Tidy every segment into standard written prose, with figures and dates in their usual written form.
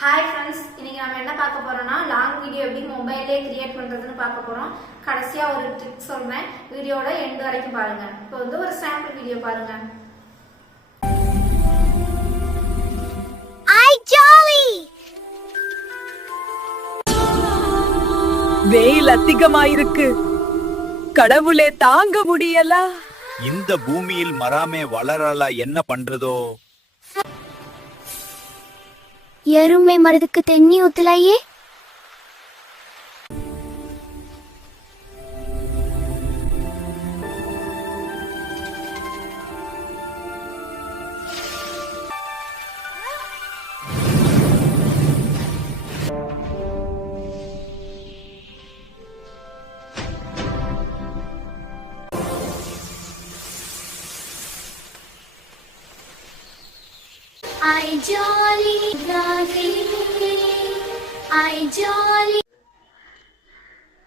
Hi friends, இன்னைக்கு நம்ம என்ன பார்க்க போறோம்னா லாங் வீடியோ எப்படி மொபைல்லே கிரியேட் பண்றதுன்னு பார்க்க போறோம். கடைசியா ஒரு ட்ரிக் சொல்றேன், வீடியோட எண்ட் வரைக்கும் பாருங்க. இப்போ வந்து ஒரு சாம்பிள் வீடியோ பாருங்க. வெயில் அதிகமாயிருக்கு, கடவுளே தாங்க முடியல. இந்த பூமியில் மராமே வளரல, என்ன பண்றதோ? எருமை மரத்துக்கு தண்ணி ஊத்தலையே.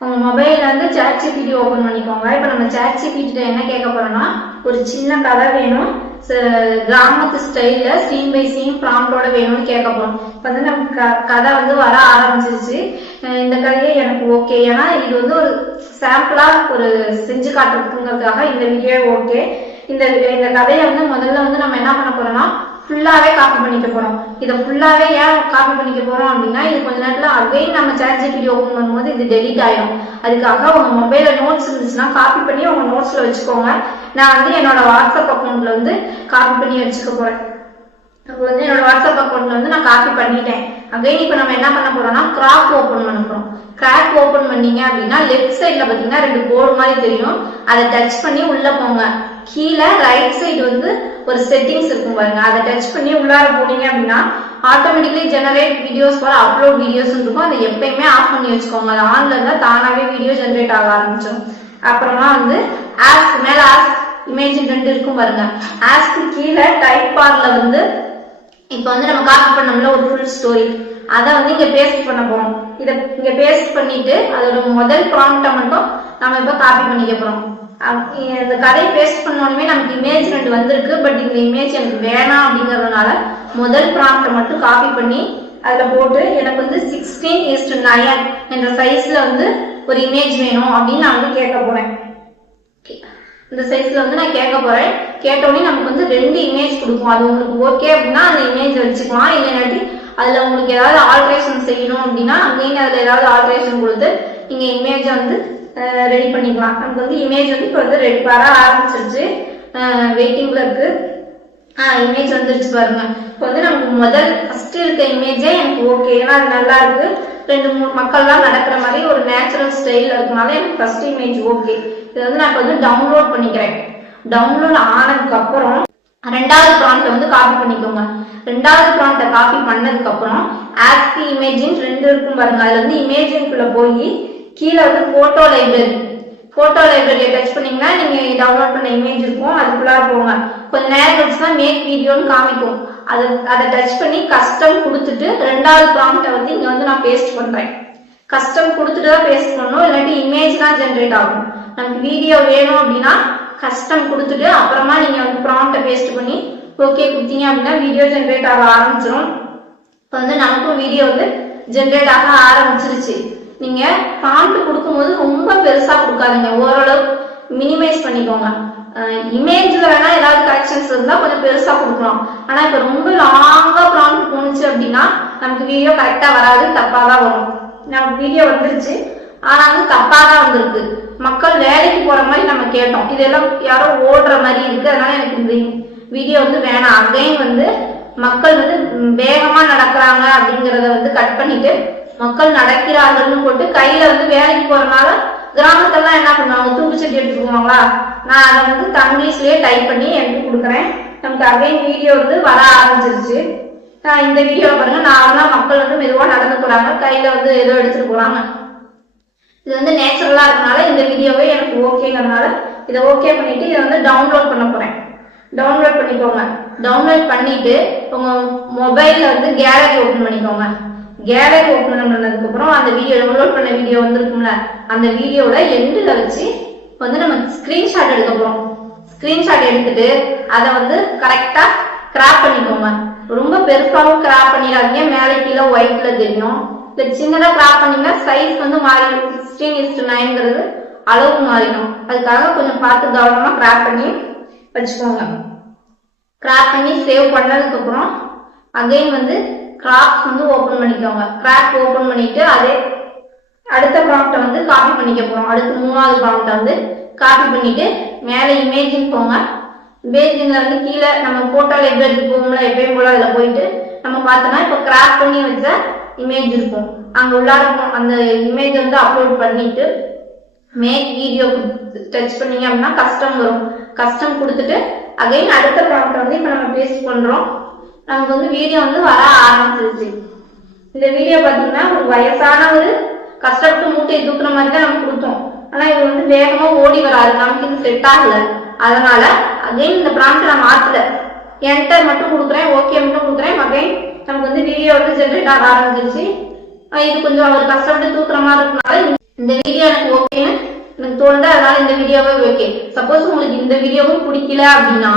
உங்க மொபைல்ல வந்து ChatGPT ஓபன் பண்ணிக்கோங்க. இப்ப நம்ம ChatGPT என்ன கேட்க போறோம்னா, ஒரு சின்ன கதை வேணும், கிராமத்து ஸ்டைல்ல சீன் பை சீன் ப்ராம்ப்டோட வேணும்னு கேட்க போறோம். இப்ப வந்து நமக்கு கதை வந்து வர ஆரம்பிச்சிருச்சு. இந்த கதையே எனக்கு ஓகே, ஏன்னா இது வந்து ஒரு சாம்பிளா ஒரு செஞ்சு காட்டுறதுங்கிறதுக்காக இந்த வீடியோ ஓகே. இந்த கதையை வந்து முதல்ல வந்து நம்ம என்ன பண்ண போறோம்னா ஃபுல்லாவே காப்பி பண்ணிக்க போறோம். இதை ஃபுல்லாவே ஏன் காப்பி பண்ணிக்க போறோம் அப்படின்னா, இது கொஞ்ச நேரத்துல அகைன் நம்ம ChatGPT ஓபன் பண்ணும்போது இது டெலீட் ஆயிடும். அதுக்காக உங்க மொபைல்ல நோட்ஸ் இருந்துச்சுன்னா காப்பி பண்ணி உங்க நோட்ஸ்ல வச்சுக்கோங்க. நான் வந்து என்னோட வாட்ஸ்அப் அக்கௌண்ட்ல வந்து காப்பி பண்ணி வச்சுக்க போறேன். இப்போ வந்து என்னோட வாட்ஸ்அப் அக்கௌண்ட்ல வந்து நான் காப்பி பண்ணிட்டேன். அகைன் இப்போ நம்ம என்ன பண்ண போறோம்னா கிராக் ஓபன் பண்ண போறோம். கிராக் ஓபன் பண்ணீங்க அப்படின்னா லெஃப்ட் சைட்ல பாத்தீங்கன்னா 2 கோடு மாதிரி தெரியும். அதை டச் பண்ணி உள்ள போங்க. கீழே ரைட் சைடு வந்து ஒரு செட்டிங்ஸ் இருக்கும் பாருங்க, அதை டச் பண்ணி உள்ளார போனீங்க அப்படின்னா automatically generate videos for upload videos இருக்கும். அதை எப்பயுமே ஆஃப் பண்ணி வச்சுக்கோங்க. அது ஆன்ல இருந்தா தானாவே வீடியோ ஜெனரேட் ஆக ஆரம்பிச்சிடும். அப்புறமா வந்து ஆஸ்க் மேல ஆஸ்க் இமேஜ் 2 இருக்கும் பாருங்க, ஆஸ்க்கு கீழே டைப் பார்ல வந்து இப்ப வந்து நம்ம காப்பி பண்ணோம்ல ஒரு ஃபுல் ஸ்டோரி, அதை வந்து இங்க பேஸ்ட் பண்ண போறோம். இதை இங்க பேஸ்ட் பண்ணிட்டு அதோட முதல் ப்ராம்ப்டை மட்டும் நம்ம இப்ப காப்பி பண்ணிக்க போறோம். இந்த கதையை பேஸ்ட் பண்ணோடனே நமக்கு இமேஜ் 2 வந்திருக்கு. பட் இந்த இமேஜ் எனக்கு வேணாம் அப்படிங்கறதுனால முதல் ப்ராம்ப்டை மட்டும் காப்பி பண்ணி அதுல போட்டு எனக்கு வந்து 16:9 என்ற சைஸ்ல வந்து ஒரு இமேஜ் வேணும் அப்படின்னு நான் வந்து கேட்க போறேன். இந்த சைஸ்ல வந்து நான் கேட்க போறேன். கேட்டோடனே நமக்கு வந்து 2 இமேஜ் கொடுக்கும். அது உங்களுக்கு ஓகே அப்படின்னா அந்த இமேஜ் வச்சுக்கலாம். இல்லைனாட்டி அதுல உங்களுக்கு ஏதாவது ஆல்ட்ரேஷன் செய்யணும் அப்படின்னா அங்கேயும் அதுல ஏதாவது ஆல்ட்ரேஷன் கொடுத்து நீங்க இமேஜ் வந்து ரெடி பண்ணிக்கலாம். நமக்கு வந்து இமேஜ் வந்து இப்போ வந்து ரெடி வர ஆரம்பிச்சிருச்சு, வெயிட்டிங்ல இருக்கு. இமேஜ் வந்துருச்சு பாருங்க. இப்போ வந்து நமக்கு முதல் ஃபர்ஸ்ட் இருக்க இமேஜே எனக்கு ஓகே, ஏன்னா அது நல்லா இருக்கு. 2-3 மக்கள்லாம் நடக்கிற மாதிரி ஒரு நேச்சுரல் ஸ்டைல் இருக்கனால எனக்கு ஃபர்ஸ்ட் இமேஜ் ஓகே. இது வந்து நான் இப்போ வந்து டவுன்லோட் பண்ணிக்கிறேன். டவுன்லோட் ஆனதுக்கு அப்புறம் 2வது ப்ராம்ப்டை வந்து காப்பி பண்ணிக்கோங்க. 2வது ப்ராம்ப்டை காப்பி பண்ணதுக்கு அப்புறம் ஆஸ்கி இமேஜின் 2 இருக்கும் பாருங்க, அதுல வந்து இமேஜின்குள்ள போய் கீழே வந்து போட்டோ லைப்ரரியை டச் பண்ணீங்கன்னா நீங்க டவுன்லோட் பண்ண இமேஜ் இருக்கும், அதுக்குள்ளார போங்க. கொஞ்ச நேரம் கழிச்சுதான் மேக் வீடியோன்னு காமிக்கும். அதை டச் பண்ணி கஸ்டம் கொடுத்துட்டு 2வது ப்ராம்ப்டை வந்து இங்க வந்து நான் பேஸ்ட் பண்றேன். கஸ்டம் கொடுத்துட்டு தான் பேஸ்ட் பண்ணணும், இல்லாட்டி இமேஜ் தான் ஜென்ரேட் ஆகும். நமக்கு வீடியோ வேணும் அப்படின்னா கஸ்டம் கொடுத்துட்டு அப்புறமா நீங்க வந்து ப்ராம்ப்டை பேஸ்ட் பண்ணி ஓகே கொடுத்தீங்க அப்படின்னா வீடியோ ஜென்ரேட் ஆக ஆரம்பிச்சிடும். இப்போ வந்து நமக்கும் வீடியோ வந்து ஜென்ரேட் ஆக ஆரம்பிச்சிருச்சு. நீங்க ப்ராம்ப்ட் கொடுக்கும்போது ரொம்ப பெருசா கொடுக்காதீங்க, ஓரளவு மினிமைஸ் பண்ணிக்கோங்க. இமேஜ்ல வேணா ஏதாவது கரெக்ஷன்ஸ் இருந்தா கொஞ்சம் பெருசா கொடுக்கலாம். ஆனா இப்ப ரொம்ப லாங்கா ப்ராம்ப்ட் போனுச்சு அப்படின்னா நமக்கு வீடியோ கரெக்டா வராது, தப்பா தான் வரும். நமக்கு வீடியோ வந்துருச்சு ஆனா வந்து தப்பா தான் வந்திருக்கு. மக்கள் வேலைக்கு போற மாதிரி நம்ம கேட்டோம், இதெல்லாம் யாரோ ஓடுற மாதிரி இருக்கு, அதனால எனக்கு இந்த வீடியோ வந்து வேணாம். அகைன் வந்து மக்கள் வந்து வேகமா நடக்கிறாங்க அப்படிங்கறத வந்து கட் பண்ணிட்டு மக்கள் நடக்கிறார்கள்னு போட்டு கையில வந்து வேலைக்கு போறதுனால கிராமத்தெல்லாம் என்ன பண்ணுவாங்க, தூக்குச்சட்டி எடுத்துட்டு போவாங்களா, நான் அதை வந்து தங்கிலீஷ்லயே டைப் பண்ணி எடுத்து கொடுக்குறேன். நமக்கு அகைன் வீடியோ வந்து வர ஆரம்பிச்சிருச்சு. இந்த வீடியோ பாருங்க, நார்மலா மக்கள் வந்து மெதுவா நடந்து போறாங்க, கையில வந்து ஏதோ எடுத்துட்டு போறாங்க. இது வந்து நேச்சுரலா இருக்கனால இந்த வீடியோவே எனக்கு ஓகேங்கிறதுனால இதை ஓகே பண்ணிட்டு இதை வந்து டவுன்லோட் பண்ண போறேன். டவுன்லோட் பண்ணிக்கோங்க. டவுன்லோட் பண்ணிட்டு உங்க மொபைல்ல வந்து கேலரி ஓபன் பண்ணிக்கோங்க. கேலரி ஓபன் பண்ணதுக்கு அப்புறம் அந்த வீடியோ டவுன்லோட் பண்ண வீடியோ வந்திருக்கும்ல, அந்த வீடியோட எண்ட்ல வச்சு வந்து நம்ம ஸ்கிரீன்ஷாட் எடுக்க போறோம். ஸ்கிரீன்ஷாட் எடுத்துட்டு அதை வந்து கரெக்டா கிராப் பண்ணிக்கோங்க. ரொம்ப பெருசாவும் கிராப் பண்ணிடாதீங்க, மேலே கீழே ஒயிட்ல தெரியும். இந்த சின்னதா கிராப் பண்ணீங்கன்னா சைஸ் வந்து மாறிடும். 16:9ங்கிறது அளவு மாறிடும். அதுக்காக கொஞ்சம் பார்த்து கவனமா கிராப் பண்ணி வச்சுக்கோங்க. கிராப் பண்ணி சேவ் பண்ணதுக்கு அப்புறம் அகைன் வந்து கிராப்ஸ் வந்து ஓபன் பண்ணிக்கோங்க. கிராப் ஓபன் பண்ணிட்டு அதே அடுத்த ப்ராம்ப்டை வந்து காப்பி பண்ணிக்க போறோம். அடுத்து 3வது ப்ராம்ப்டை வந்து காப்பி பண்ணிட்டு மேலே இமேஜின் போங்க. இமேஜின்ல வந்து கீழே நம்ம போட்டோ லைப்ரரி போகும்ல, எப்பயும் போல அதுல போயிட்டு நம்ம பார்த்தோம்னா இப்போ கிராப் பண்ணி வச்ச இமேஜ் இருக்கும். அங்க உள்ளார அந்த இமேஜ் வந்து அப்லோட் பண்ணிட்டு மேக் வீடியோ டச் பண்ணீங்க அப்படின்னா கஸ்டம் வரும். கஸ்டம் கொடுத்துட்டு அகைன் அடுத்த ப்ராம்ப்டை வந்து இப்போ நம்ம பேஸ்ட் பண்றோம். நமக்கு வந்து வீடியோ வந்து வர ஆரம்பிச்சிருச்சு. இந்த வீடியோ பார்த்தீங்கன்னா ஒரு வயசான ஒரு கஷ்டப்பட்டு மூட்டையை தூக்குற மாதிரி தான் நம்ம கொடுத்தோம். ஆனா இது வந்து வேகமா ஓடி வராது, நமக்கு இது செட் ஆகல. அதனால அகைன் இந்த ப்ராம்ப்ட் நான் மாத்தல, என்டர் மட்டும் கொடுக்குறேன், ஓகே மட்டும் கொடுக்குறேன். அகைன் நமக்கு வந்து வீடியோ வந்து ஜென்ரேட் ஆக ஆரம்பிச்சிருச்சு. இது கொஞ்சம் அவர் கஷ்டப்பட்டு தூக்குற மாதிரி இருக்கனால இந்த வீடியோ எனக்கு ஓகேன்னு எனக்கு தோணுது, அதனால இந்த வீடியோவே ஓகே. சப்போஸ் உங்களுக்கு இந்த வீடியோவும் பிடிக்கல அப்படின்னா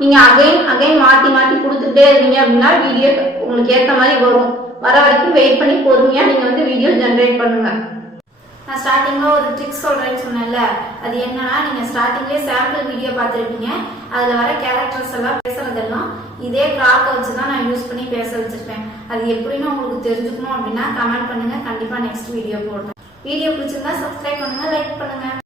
நீங்க அகைன் மாத்தி மாத்தி கொடுத்துட்டே இருந்தீங்க அப்படின்னா வீடியோ உங்களுக்கு ஏத்த மாதிரி வரும். வர வரைக்கும் வெயிட் பண்ணி பொறுமையா நீங்க வந்து வீடியோ ஜென்ரேட் பண்ணுங்க. நான் ஸ்டார்டிங்ல ஒரு ட்ரிக் சொல்றேன்னு சொன்னேன்ல, அது என்னன்னா நீங்க ஸ்டார்டிங்லேயே சாம்பிள் வீடியோ பார்த்துருப்பீங்க. அதுல வர கேரக்டர்ஸ் எல்லாம் பேசுறதெல்லாம் இதே கிராக்கை வச்சுதான் நான் யூஸ் பண்ணி பேச வச்சிருப்பேன். அது எப்படின்னு உங்களுக்கு தெரிஞ்சுக்கணும் அப்படின்னா கமெண்ட் பண்ணுங்க, கண்டிப்பா நெக்ஸ்ட் வீடியோ போடுறேன். வீடியோ பிடிச்சிருந்தா சப்ஸ்கிரைப் பண்ணுங்க, லைக் பண்ணுங்க.